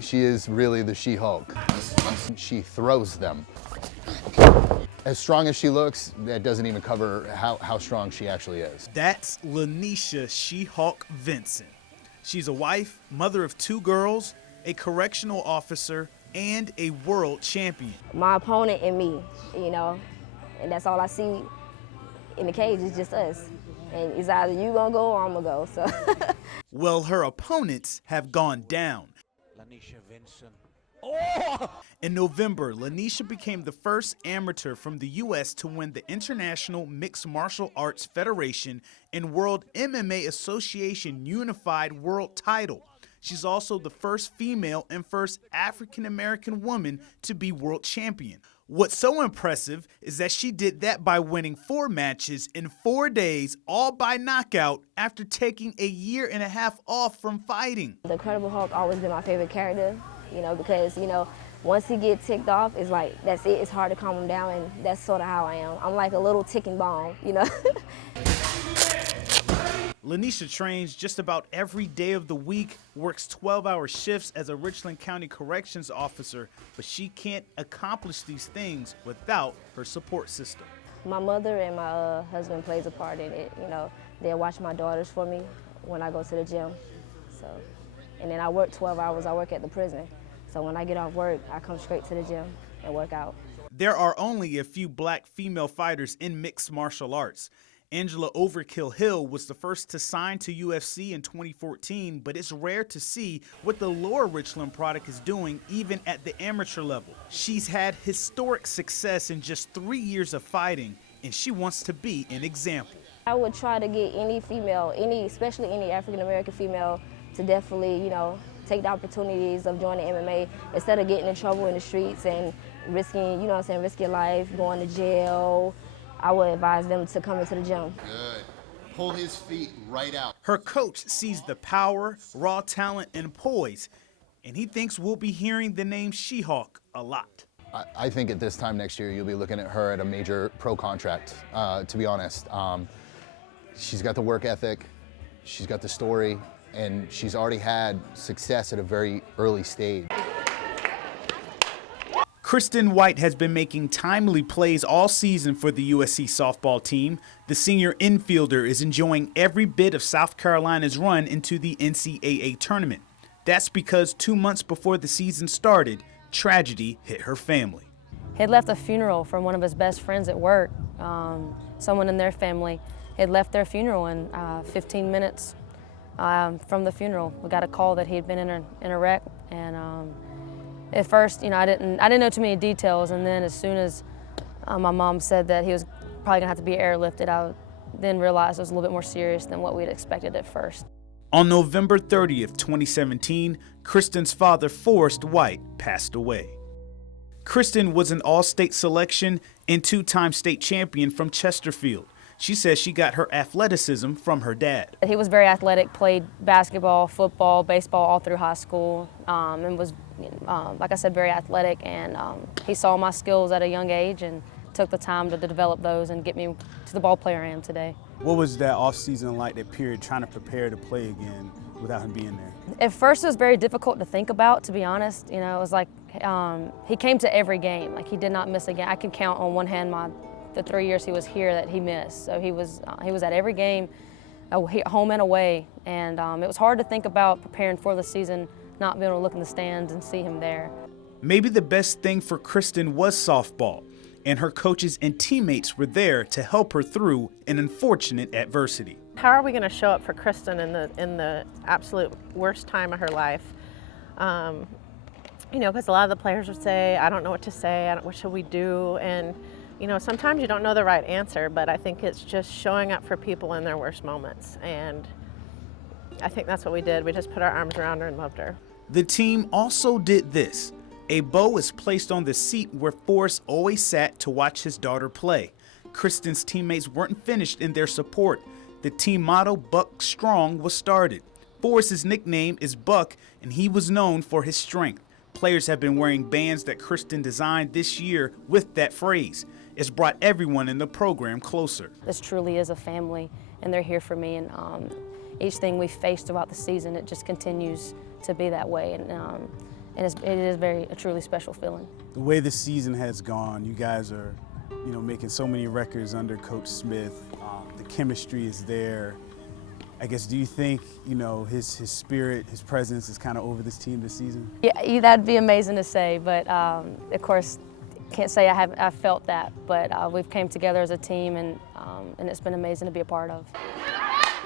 She is really the She-Hulk. She throws them. As strong as she looks, that doesn't even cover how strong she actually is. That's Lanisha She-Hulk Vincent. She's a wife, mother of 2 girls, a correctional officer, and a world champion. My opponent and me, you know, and that's all I see in the cage is just us. And it's either you gonna go or I'm gonna go, so. Well, her opponents have gone down. Lanisha Vincent. In November, Lanisha became the first amateur from the U.S. to win the International Mixed Martial Arts Federation and World MMA Association Unified World title. She's also the first female and first African-American woman to be world champion. What's so impressive is that she did that by winning 4 matches in 4 days, all by knockout, after taking a 1.5 years off from fighting. The Incredible Hulk always been my favorite character, you know, because, you know, once he gets ticked off, it's like, that's it, it's hard to calm him down, and that's sort of how I am. I'm like a little ticking bomb, you know. Lanisha trains just about every day of the week, works 12-hour shifts as a Richland County Corrections Officer, but she can't accomplish these things without her support system. My mother and my husband plays a part in it, you know. They'll watch my daughters for me when I go to the gym, so. And then I work 12 hours, I work at the prison. So when I get off work, I come straight to the gym and work out. There are only a few black female fighters in mixed martial arts. Angela Overkill Hill was the first to sign to UFC in 2014, but it's rare to see what the Lower Richland product is doing even at the amateur level. She's had historic success in just 3 years of fighting, and she wants to be an example. I would try to get any female, especially any African-American female, to definitely, you know, take the opportunities of joining MMA instead of getting in trouble in the streets and risking, you know what I'm saying, risking life, going to jail. I would advise them to come into the gym. Good. Pull his feet right out. Her coach sees the power, raw talent, and poise, and he thinks we'll be hearing the name She-Hulk a lot. I think at this time next year, you'll be looking at her at a major pro contract, to be honest. She's got the work ethic, she's got the story, and she's already had success at a very early stage. Kristen White has been making timely plays all season for the USC softball team. The senior infielder is enjoying every bit of South Carolina's run into the NCAA tournament. That's because 2 months before the season started, tragedy hit her family. He had left a funeral from one of his best friends at work. Someone in their family had left their funeral in 15 minutes from the funeral. We got a call that he had been in a wreck, and at first, you know, I didn't know too many details, and then as soon as my mom said that he was probably gonna have to be airlifted, I then realized it was a little bit more serious than what we had expected at first. On November 30th, 2017, Kristen's father, Forrest White, passed away. Kristen was an all-state selection and 2-time state champion from Chesterfield. She says she got her athleticism from her dad. He was very athletic, played basketball, football, baseball all through high school, and was, like I said, very athletic. And he saw my skills at a young age and took the time to develop those and get me to the ball player I am today. What was that off-season like, that period, trying to prepare to play again without him being there? At first, it was very difficult to think about, to be honest. You know, it was like he came to every game. Like, he did not miss a game. I can count on one hand the 3 years he was here that he missed. So he was at every game, home and away, and it was hard to think about preparing for the season, not being able to look in the stands and see him there. Maybe the best thing for Kristen was softball, and her coaches and teammates were there to help her through an unfortunate adversity. How are we going to show up for Kristen in the absolute worst time of her life? You know, because a lot of the players would say, I don't know what to say, what should we do? And you know, sometimes you don't know the right answer, but I think it's just showing up for people in their worst moments. And I think that's what we did. We just put our arms around her and loved her. The team also did this. A bow is placed on the seat where Forrest always sat to watch his daughter play. Kristen's teammates weren't finished in their support. The team motto, Buck Strong, was started. Forrest's nickname is Buck, and he was known for his strength. Players have been wearing bands that Kristen designed this year with that phrase. It's brought everyone in the program closer. This truly is a family, and they're here for me, and each thing we've faced throughout the season, it just continues to be that way. And and it is a truly special feeling. The way the season has gone, you guys are, making so many records under Coach Smith. The chemistry is there. I guess, do you think, his spirit, his presence is kind of over this team this season? Yeah, that'd be amazing to say, but of course, can't say I've felt that, but we've came together as a team, and it's been amazing to be a part of.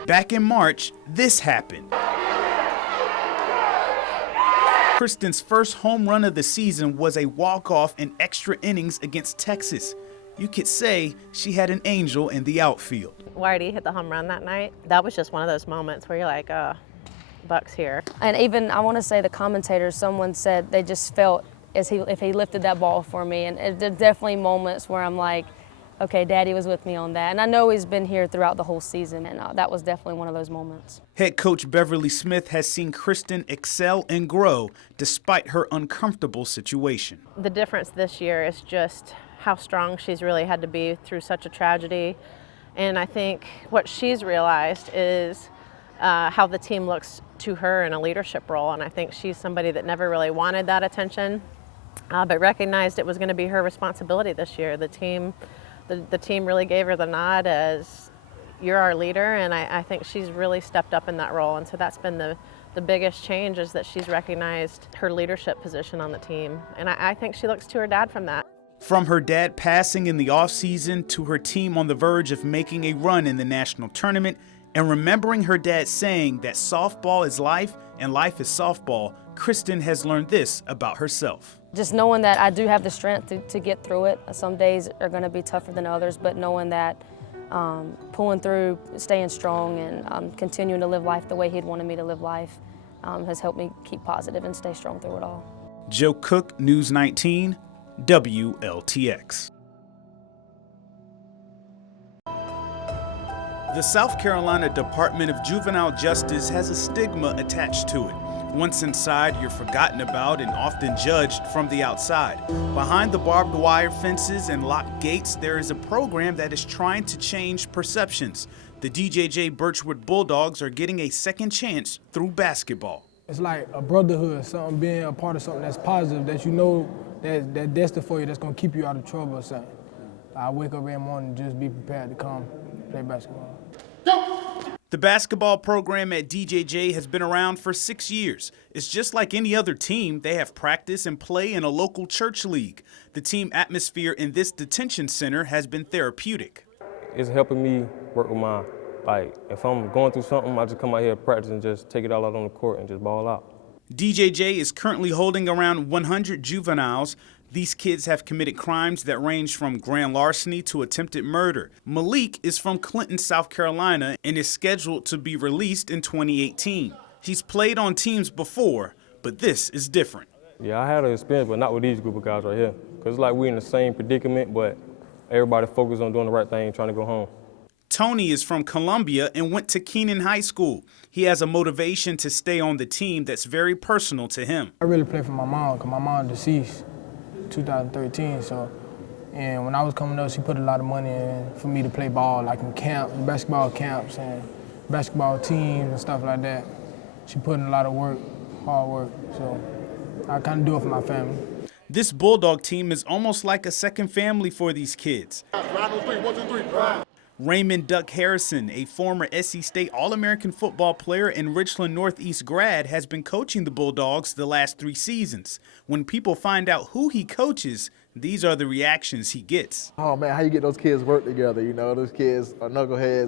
Back in March, this happened. Kristen's first home run of the season was a walk-off in extra innings against Texas. You could say she had an angel in the outfield. Whitey hit the home run that night. That was just one of those moments where you're like, Buck's here. And even, I want to say the commentators, someone said they just felt if he lifted that ball for me. And there's definitely moments where I'm like, okay, Daddy was with me on that. And I know he's been here throughout the whole season, and that was definitely one of those moments. Head coach Beverly Smith has seen Kristen excel and grow despite her uncomfortable situation. The difference this year is just how strong she's really had to be through such a tragedy. And I think what she's realized is how the team looks to her in a leadership role. And I think she's somebody that never really wanted that attention, but recognized it was going to be her responsibility this year. The team really gave her the nod as, you're our leader, and I think she's really stepped up in that role. And so that's been the biggest change, is that she's recognized her leadership position on the team. And I think she looks to her dad from that. From her dad passing in the offseason to her team on the verge of making a run in the national tournament, and remembering her dad saying that softball is life and life is softball, Kristen has learned this about herself. Just knowing that I do have the strength to get through it. Some days are going to be tougher than others, but knowing that pulling through, staying strong, and continuing to live life the way he'd wanted me to live life has helped me keep positive and stay strong through it all. Joe Cook, News 19, WLTX. The South Carolina Department of Juvenile Justice has a stigma attached to it. Once inside, you're forgotten about and often judged from the outside. Behind the barbed wire fences and locked gates, there is a program that is trying to change perceptions. The DJJ Birchwood Bulldogs are getting a second chance through basketball. It's like a brotherhood, something, being a part of something that's positive, that you know that's destined for you, that's going to keep you out of trouble or something. I wake up every morning and just be prepared to come play basketball. The basketball program at DJJ has been around for 6 years. It's just like any other team. They have practice and play in a local church league. The team atmosphere in this detention center has been therapeutic. It's helping me work with my, if I'm going through something, I just come out here to practice and just take it all out on the court and just ball out. DJJ is currently holding around 100 juveniles. These kids have committed crimes that range from grand larceny to attempted murder. Malik is from Clinton, South Carolina, and is scheduled to be released in 2018. He's played on teams before, but this is different. Yeah, I had an experience, but not with these group of guys right here. Because it's like we're in the same predicament, but everybody focused on doing the right thing, trying to go home. Tony is from Columbia and went to Keenan High School. He has a motivation to stay on the team that's very personal to him. I really play for my mom, because my mom deceased in 2013, and when I was coming up, she put a lot of money in for me to play ball, like in camp, basketball camps and basketball teams and stuff like that. She put in a lot of work, hard work, so I kind of do it for my family. This Bulldog team is almost like a second family for these kids. Raymond Duck Harrison, a former SC State All-American football player and Richland Northeast grad, has been coaching the Bulldogs the last 3 seasons. When people find out who he coaches, these are the reactions he gets. Oh man, how you get those kids work together? You know, those kids are knuckleheads.